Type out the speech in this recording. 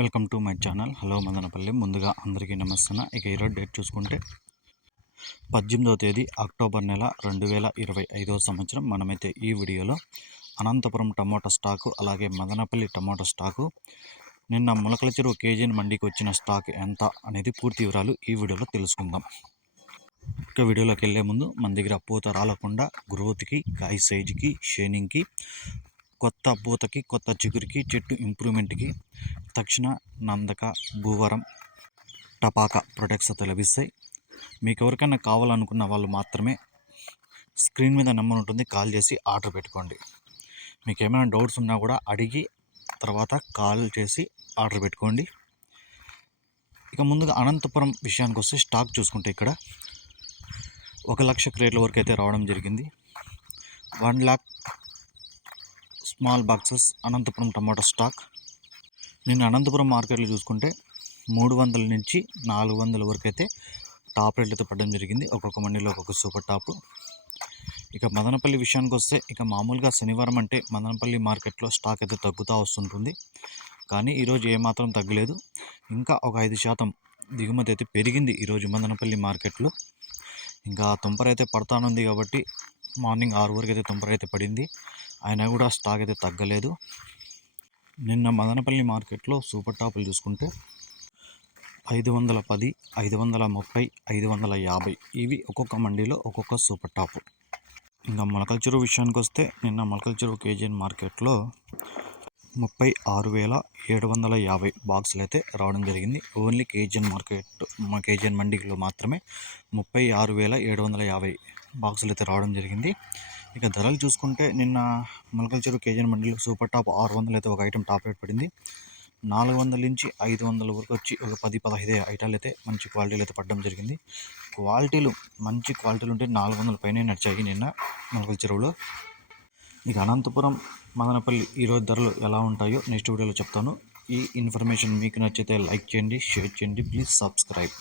Welcome to my channel. Hello Madanapalle. ముందుగా అందరికీ నమస్తున్నా ఇక ఈరోజు డేట్ చూసుకుంటే పద్దెనిమిదవ తేదీ అక్టోబర్ నెల రెండు వేల ఇరవై ఐదవ సంవత్సరం. మనమైతే ఈ వీడియోలో అనంతపురం టమోటా స్టాకు అలాగే మదనపల్లి టమోటా స్టాకు నిన్న మొలకల చెరువు కేజీని మండికి వచ్చిన స్టాక్ ఎంత అనేది పూర్తి వివరాలు ఈ వీడియోలో తెలుసుకుందాం. ఇక వీడియోలోకి వెళ్ళే ముందు మన దగ్గర పూత రాలకుండా గ్రోత్కి కాయ సైజుకి షేనింగ్కి కొత్త పూతకి కొత్త చిగురికి చెట్టు ఇంప్రూవ్మెంట్కి తక్షణ నందక భూవరం టపాక ప్రొడక్ట్స్ అయితే లభిస్తాయి. మీకు ఎవరికైనా కావాలనుకున్న వాళ్ళు మాత్రమే స్క్రీన్ మీద నెంబర్ ఉంటుంది కాల్ చేసి ఆర్డర్ పెట్టుకోండి. మీకు ఏమైనా డౌట్స్ ఉన్నా కూడా అడిగి తర్వాత కాల్ చేసి ఆర్డర్ పెట్టుకోండి. ఇక ముందుగా అనంతపురం విషయానికి వస్తే స్టాక్ చూసుకుంటే ఇక్కడ ఒక లక్ష క్రేట్ల వరకు అయితే రావడం జరిగింది. One lakh small boxes Anantapur tomato stock. నేను అనంతపురం మార్కెట్లో చూసుకుంటే మూడు వందల నుంచి నాలుగు వందల వరకు అయితే టాప్ రేట్లు అయితే పడడం జరిగింది. ఒక్కొక్క మండీలో ఒక్కొక్క సూపర్ టాప్. ఇక మదనపల్లి విషయానికి వస్తే ఇక మామూలుగా శనివారం అంటే మదనపల్లి మార్కెట్లో స్టాక్ అయితే తగ్గుతూ వస్తుంటుంది. కానీ ఈరోజు ఏమాత్రం తగ్గలేదు. ఇంకా ఒక ఐదు శాతం దిగుమతి అయితే పెరిగింది ఈరోజు మదనపల్లి మార్కెట్లో. ఇంకా తుంపర అయితే పడతానుంది కాబట్టి మార్నింగ్ ఆరు వరకు అయితే తుంపర అయితే పడింది. అయినా కూడా స్టాక్ అయితే తగ్గలేదు. నిన్న మదనపల్లి మార్కెట్లో సూపర్ టాపులు చూసుకుంటే ఐదు వందల పది ఐదు వందల ముప్పై ఐదు వందల యాభై. ఇవి ఒక్కొక్క మండీలో ఒక్కొక్క సూపర్ టాప్. ఇంకా మొలకల చెరువు విషయానికి వస్తే నిన్న మొలకల చెరువు కేజీఎన్ మార్కెట్లో ముప్పై ఆరు వేల ఏడు వందల యాభై బాక్సులు అయితే రావడం జరిగింది. ఓన్లీ కేజీఎన్ మార్కెట్ మా కేజీఎన్ మండీలో మాత్రమే ముప్పై ఆరు వేల ఏడు వందల యాభై బాక్సులు అయితే రావడం జరిగింది. ఇక ధరలు చూసుకుంటే నిన్న మొలకల చెరువు కేజీ మండలి సూపర్ టాప్ ఆరు వందలు అయితే ఒక ఐటెం టాప్ రేట్ పడింది. నాలుగు వందల నుంచి ఐదు వందల వరకు వచ్చి ఒక పది పదహైదు ఐటాలు అయితే మంచి క్వాలిటీలు అయితే పడడం జరిగింది. క్వాలిటీలు మంచి క్వాలిటీలు ఉంటే నాలుగు వందల పైన నడిచాయి నిన్న మొలకల చెరువులో. ఇక అనంతపురం మదనపల్లి ఈరోజు ధరలు ఎలా ఉంటాయో నెక్స్ట్ వీడియోలో చెప్తాను. ఈ ఇన్ఫర్మేషన్ మీకు నచ్చితే లైక్ చేయండి షేర్ చేయండి ప్లీజ్ సబ్స్క్రైబ్.